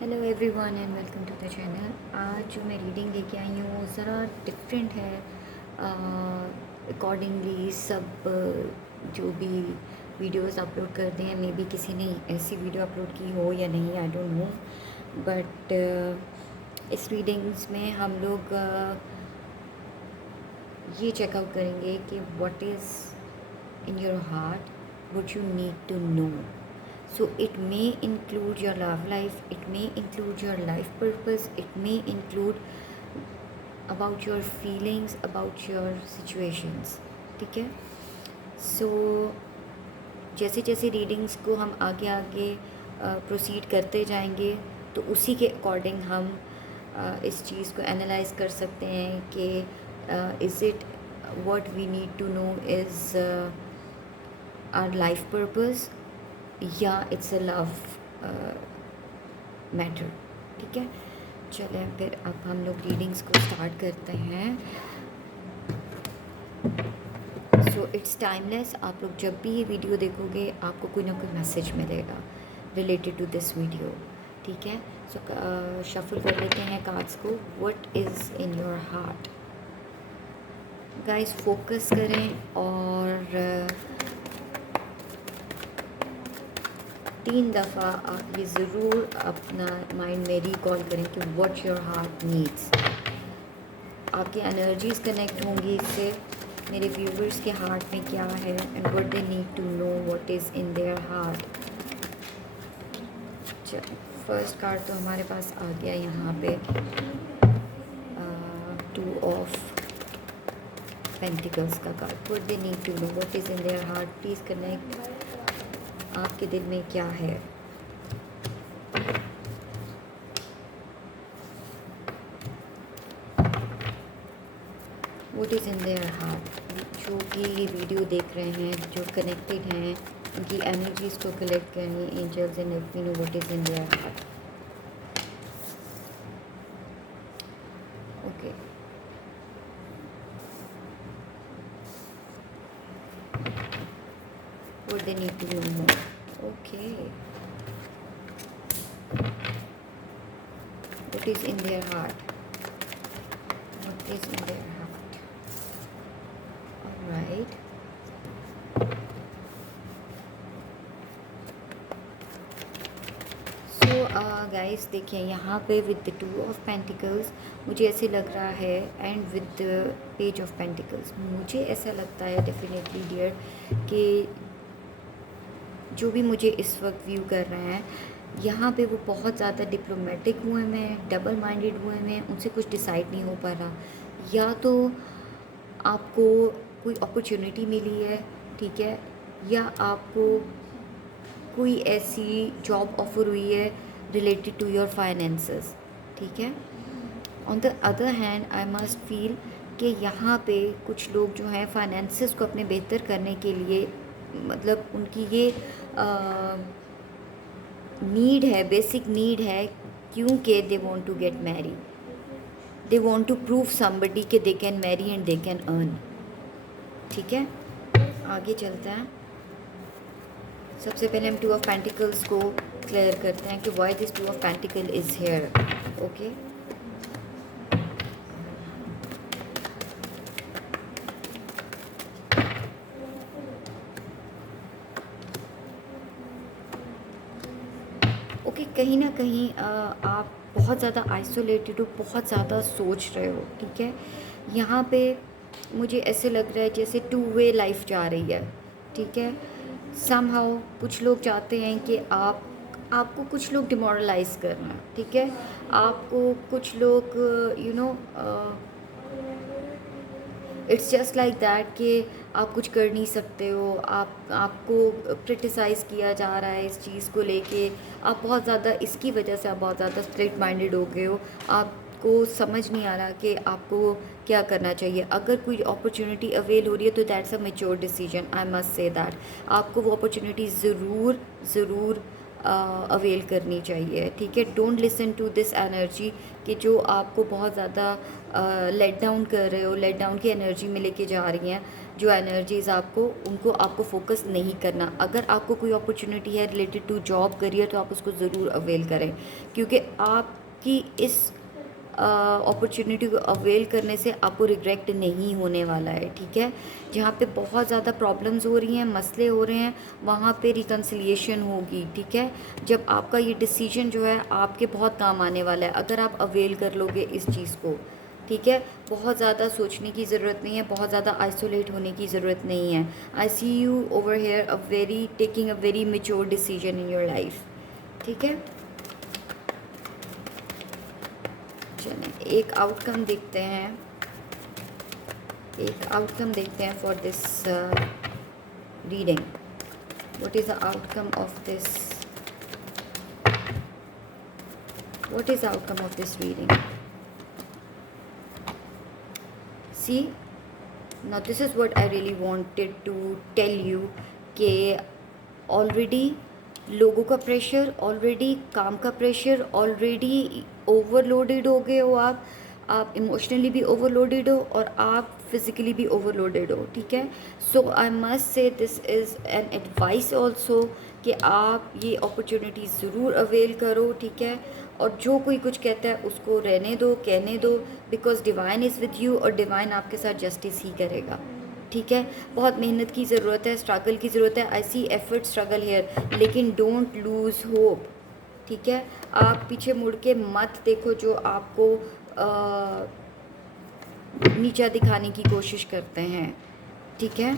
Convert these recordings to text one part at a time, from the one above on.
Hello everyone and welcome to the channel. आज जो मैं रीडिंग लेके आई हूँ वो ज़रा डिफरेंट है। अकॉर्डिंगली सब जो भी वीडियोस अपलोड करते हैं, मे बी किसी ने ऐसी वीडियो अपलोड की हो या नहीं, आई डोंट नो। बट इस रीडिंग्स में हम लोग ये चेकआउट करेंगे कि what is in your heart, what you need to know. So it may include your love life, it may include your life purpose, it may include about your feelings, about your situations. ठीक है। सो जैसे जैसे readings को हम आगे आगे proceed करते जाएंगे तो उसी के अकॉर्डिंग हम इस चीज़ को एनालाइज कर सकते हैं कि is it what we need to know is our life purpose या इट्स अ लव मैटर। ठीक है, चलें फिर अब हम लोग रीडिंग्स को स्टार्ट करते हैं। So it's timeless. आप लोग जब भी ये वीडियो देखोगे आपको कोई ना कोई मैसेज मिलेगा रिलेटेड टू दिस वीडियो। ठीक है, सो शफल कर लेते हैं कार्ड्स को। What is in your heart. Guys focus करें और 3 दफ़ा आप ये ज़रूर अपना माइंड में रिकॉल करें कि व्हाट योर हार्ट नीड्स। आपकी एनर्जीज़ कनेक्ट होंगी इससे। मेरे व्यूवर्स के हार्ट में क्या है and what they need to know what is in their heart. चलो, फर्स्ट कार्ड तो हमारे पास आ गया यहाँ पे, 2 ऑफ पेंटिकल्स का card. What they need to know what is in their heart. Please connect. आपके दिल में क्या है। What is in their heart. जो कि ये वीडियो देख रहे हैं, जो कनेक्टेड हैं, उनकी एनर्जीज़ को कलेक्ट करनी। Angels and let me know what is in their heart. Okay, what they need to know more. Okay, what is in their heart. What is in their heart. Alright, so guys देखिए यहाँ पे with the 2 of pentacles मुझे ऐसे लग रहा है, and with the page of pentacles मुझे ऐसा लगता है डेफिनेटली डियर कि जो भी मुझे इस वक्त व्यू कर रहे हैं यहाँ पे वो बहुत ज़्यादा डिप्लोमेटिक हुए हैं, डबल माइंडेड हुए हैं, उनसे कुछ डिसाइड नहीं हो पा रहा। या तो आपको कोई अपॉर्चुनिटी मिली है, ठीक है, या आपको कोई ऐसी जॉब ऑफर हुई है रिलेटेड टू योर फाइनेंसेस। ठीक है। On the other hand I must feel कि यहाँ पे कुछ लोग जो हैं फाइनेंसेस को अपने बेहतर करने के लिए, मतलब उनकी ये नीड है, बेसिक नीड है, क्योंकि they want to get marry, they want to prove somebody कि they can marry and they can earn. ठीक है, आगे चलते हैं। सबसे पहले हम 2 ऑफ पेंटिकल्स को क्लियर करते हैं कि why this 2 of pentacle is here. Okay, okay, कहीं ना कहीं आप बहुत ज़्यादा आइसोलेटेड हो, बहुत ज़्यादा सोच रहे हो। ठीक है, यहाँ पे मुझे ऐसे लग रहा है जैसे 2 वे लाइफ जा रही है। ठीक है, समहाउ कुछ लोग चाहते हैं कि आपको कुछ लोग डिमोरलाइज करना। ठीक है, आपको कुछ लोग इट्स जस्ट लाइक दैट कि आप कुछ कर नहीं सकते हो, आपको क्रिटिसाइज़ किया जा रहा है इस चीज़ को लेके। आप बहुत ज़्यादा, इसकी वजह से आप बहुत ज़्यादा स्ट्रेट माइंडेड हो गए हो। आपको समझ नहीं आ रहा कि आपको क्या करना चाहिए। अगर कोई अपॉर्चुनिटी अवेल हो रही है तो that's a mature decision, I must say that. आपको वो अपॉर्चुनिटी ज़रूर ज़रूर अवेल करनी चाहिए, ठीक है। Don't listen to this energy कि जो आपको बहुत ज़्यादा लेट डाउन कर रहे हो, लेट डाउन की एनर्जी में लेके जा रही हैं। जो एनर्जीज़ उनको आपको फोकस नहीं करना। अगर आपको कोई अपॉर्चुनिटी है रिलेटेड टू जॉब, करियर, तो आप उसको ज़रूर अवेल करें, क्योंकि आपकी इस अपॉर्चुनिटी को अवेल करने से आपको रिग्रेट नहीं होने वाला है, ठीक है। जहाँ पे बहुत ज़्यादा प्रॉब्लम्स हो रही हैं, मसले हो रहे हैं, वहाँ पे रिकन्सिलिएशन होगी, ठीक है। जब आपका ये डिसीजन जो है आपके बहुत काम आने वाला है, अगर आप अवेल कर लोगे इस चीज़ को, ठीक है। बहुत ज़्यादा सोचने की ज़रूरत नहीं है, बहुत ज़्यादा आइसोलेट होने की ज़रूरत नहीं है। I see you over here taking a very mature decision in your life, ठीक है। चलें एक आउटकम देखते हैं, for this reading. What is the outcome of this reading? See, now this is what I really wanted to tell you कि already लोगों का pressure, already काम का प्रेशर, ऑलरेडी ओवरलोडेड हो गए हो आप इमोशनली भी ओवरलोडेड हो और आप फिज़िकली भी ओवरलोडेड हो, ठीक है। So I must say this is an advice also कि आप ये अपॉर्चुनिटी ज़रूर अवेल करो, ठीक है। और जो कोई कुछ कहता है उसको रहने दो, कहने दो, because divine is with you और डिवाइन आपके साथ जस्टिस ही करेगा, ठीक है। बहुत मेहनत की ज़रूरत है, स्ट्रगल की ज़रूरत है। I C effort, struggle hair, लेकिन डोंट लूज़ होप, ठीक है। आप पीछे मुड़ के मत देखो जो आपको नीचा दिखाने की कोशिश करते हैं, ठीक है।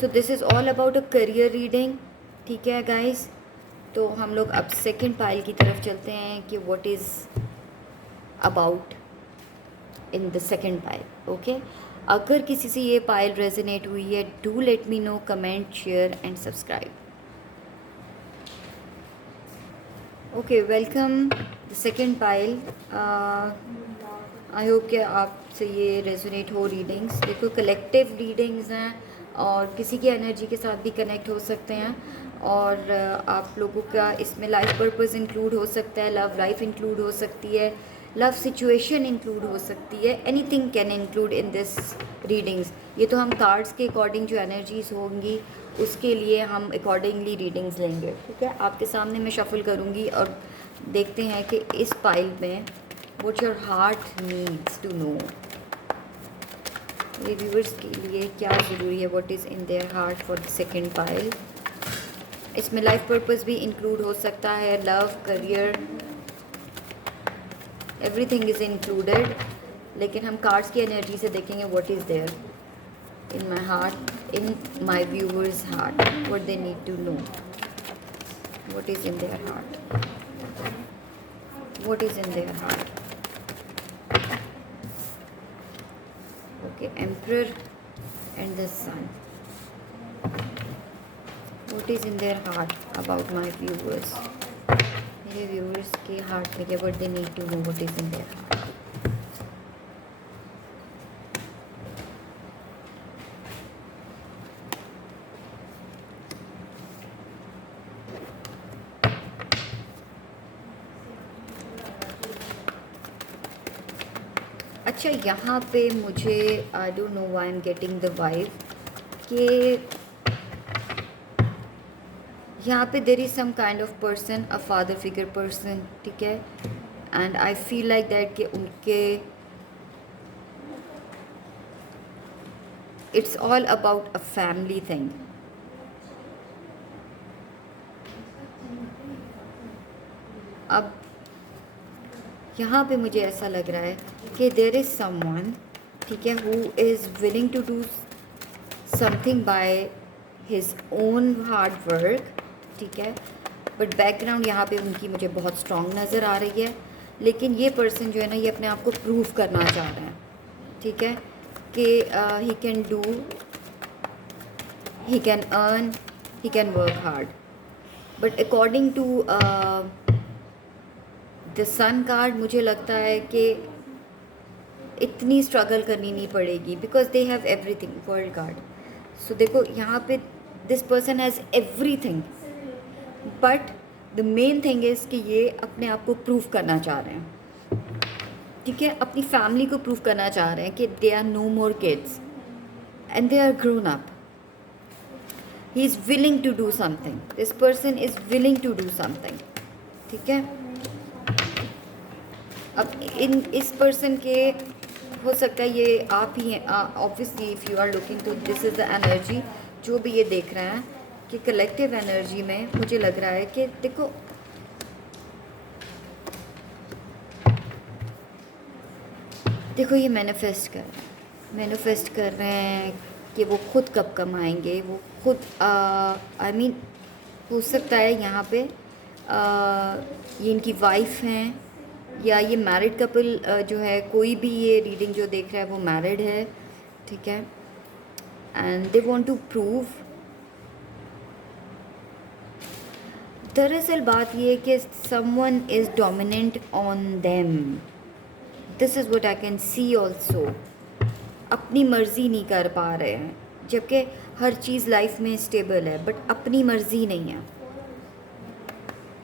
So this is all about a career reading, ठीक है गाइस। तो हम लोग अब सेकंड पाइल की तरफ चलते हैं कि what is about in the second pile, okay. अगर किसी से ये पाइल रेजोनेट हुई है, do let me no, comment, share and subscribe. Okay, welcome the second pile. I hope कि आपसे ये रेजोनेट हो रीडिंग्स। देखो कलेक्टिव रीडिंग्स हैं और किसी की एनर्जी के साथ भी कनेक्ट हो सकते हैं, और आप लोगों का इसमें लाइफ पर्पस इंक्लूड हो सकता है, लव लाइफ इंक्लूड हो सकती है, लव सिचुएशन इंक्लूड हो सकती है, anything can include in this readings. ये तो हम कार्ड्स के अकॉर्डिंग जो एनर्जीज होंगी उसके लिए हम अकॉर्डिंगली रीडिंग्स लेंगे, ठीक है। आपके सामने मैं शफल करूँगी और देखते हैं कि इस पाइल में what your heart needs to know. ये व्यूअर्स के लिए क्या ज़रूरी है, what is in their heart for the second pile. इसमें लाइफ पर्पस भी इंक्लूड हो सकता है, love, career, everything is included. लेकिन हम कार्ड्स की एनर्जी से देखेंगे what is there in my heart, in my viewers heart, what they need to know, what is in their heart, what is in their heart. Okay, emperor and the sun, what is in their heart about my viewers. मेरे viewers के heart में क्या, what they need to know, what is in their heart. अच्छा, यहाँ पे मुझे I don't know why I am getting the vibe कि यहाँ पे there is some kind of person, a father figure person, ठीक है। And I feel like that कि उनके it's all about a family thing. अब यहाँ पे मुझे ऐसा लग रहा है कि देर इज़ समवन, ठीक है, who is willing to do something by his own hard work, ठीक है। बट बैकग्राउंड यहाँ पे उनकी मुझे बहुत स्ट्रॉन्ग नज़र आ रही है। लेकिन ये पर्सन जो है ना, ये अपने आप को प्रूव करना चाह रहे हैं, ठीक है, कि he can do, he can earn, he can work hard. But according to the sun card मुझे लगता है कि इतनी स्ट्रगल करनी नहीं पड़ेगी, because they have everything. World card, so देखो यहाँ पे this person has everything, but the main thing is कि ये अपने आप को प्रूव करना चाह रहे हैं, ठीक है, अपनी फैमिली को प्रूव करना चाह रहे हैं कि they are no more kids and they are grown up. He is willing to do something, this person is willing to do something, ठीक है. अब इस पर्सन के हो सकता है ये आप ही हैं. Obviously if you are looking to, this is the energy जो भी ये देख रहे हैं कि कलेक्टिव एनर्जी में मुझे लग रहा है कि देखो ये मैनिफेस्ट कर रहे हैं कि वो खुद कब कमाएंगे, वो खुद आई मीन हो सकता है यहाँ पे ये इनकी वाइफ हैं या ये मैरिड कपल जो है, कोई भी ये रीडिंग जो देख रहा है वो मैरिड है, ठीक है. And they want to prove. दरअसल बात ये है कि someone is dominant on them. This is what I can see also. अपनी मर्ज़ी नहीं कर पा रहे हैं, जबकि हर चीज़ लाइफ में स्टेबल है, बट अपनी मर्ज़ी नहीं है.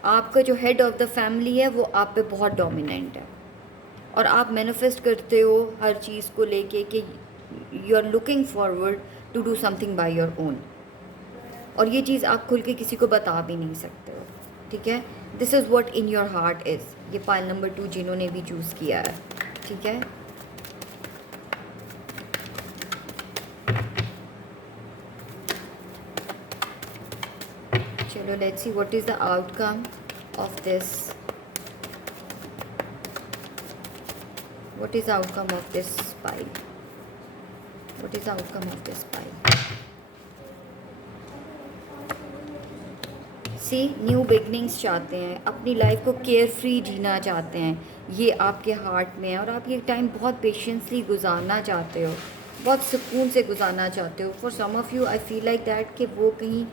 आपका जो हेड ऑफ़ द फैमिली है वो आप पे बहुत डोमिनेंट है, और आप मैनिफेस्ट करते हो हर चीज़ को लेके कि you are looking forward to do something by your own, और ये चीज़ आप खुल के किसी को बता भी नहीं सकते हो, ठीक है. This is what in your heart is. ये पाइल नंबर 2 जिन्होंने भी चूज़ किया है, ठीक है. चलो let's see what is the outcome of this. What is outcome of this pile? What is outcome of this pile? See, new beginnings चाहते हैं, अपनी लाइफ को केयर फ्री जीना चाहते हैं, ये आपके हार्ट में है. और आप ये टाइम बहुत पेशेंसली गुजारना चाहते हो, बहुत सुकून से गुजारना चाहते हो. For some of you I feel like that कि वो कहीं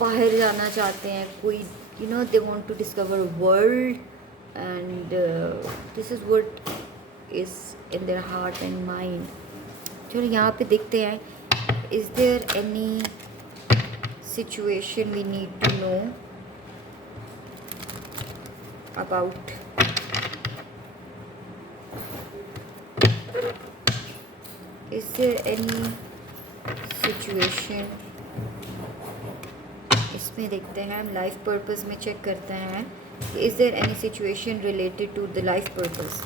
बाहर जाना चाहते हैं, कोई you know they want to discover world, and this is what is in their heart and mind. चलो यहाँ पे देखते हैं, is there any situation we need to know about. Is there any situation? इसमें देखते हैं, हम लाइफ पर्पस में चेक करते हैं. Is there any situation related to the life purpose?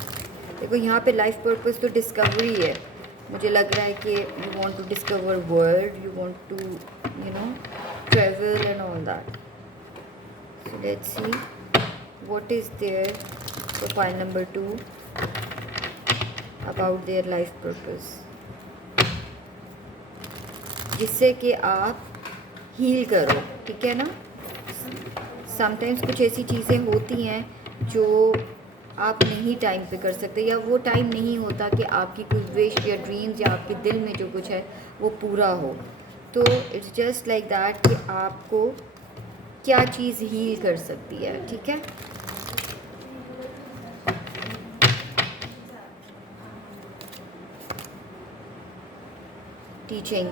देखो यहाँ पे लाइफ पर्पस तो डिस्कवरी है. मुझे लग रहा है कि you want to discover world, you want to you know travel and all that. So let's see what is there for file number 2 about their life purpose, जिससे कि आप हील करो, ठीक है ना. समटाइम्स कुछ ऐसी चीज़ें होती हैं जो आप नहीं टाइम पे कर सकते, या वो टाइम नहीं होता कि आपकी कोई विश या ड्रीम्स या आपके दिल में जो कुछ है वो पूरा हो. तो इट्स जस्ट लाइक दैट कि आपको क्या चीज़ हील कर सकती है, ठीक है. Teaching,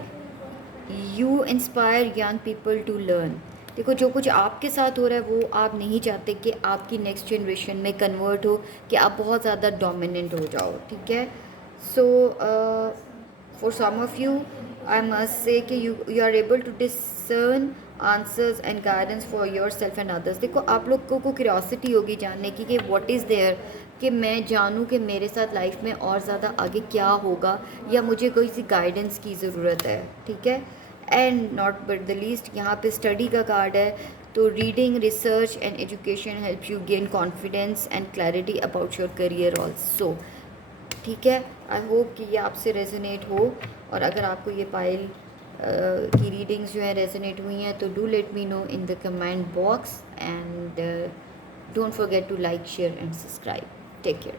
you inspire young people to learn. देखो जो कुछ आपके साथ हो रहा है वो आप नहीं चाहते कि आपकी नेक्स्ट जनरेशन में कन्वर्ट हो, कि आप बहुत ज़्यादा डोमिनेंट हो जाओ, ठीक है. So for some of you I must say कि you are able to discern answers and guidance for yourself and others. देखो आप लोगों को क्यूरियोसिटी होगी जानने की कि what is there, कि मैं जानूँ कि मेरे साथ लाइफ में और ज़्यादा आगे क्या होगा, या मुझे कोई सी गाइडेंस की ज़रूरत है, ठीक है. And not but the least यहाँ पे स्टडी का कार्ड है. तो reading, research and education help you gain confidence and clarity about your career also, ठीक है. आई होप कि ये आपसे रेजोनेट हो, और अगर आपको ये पाइल की रीडिंग्स जो है रेजोनेट हुई हैं तो do let me know in the comment box, and don't forget to like, share and subscribe. Take care.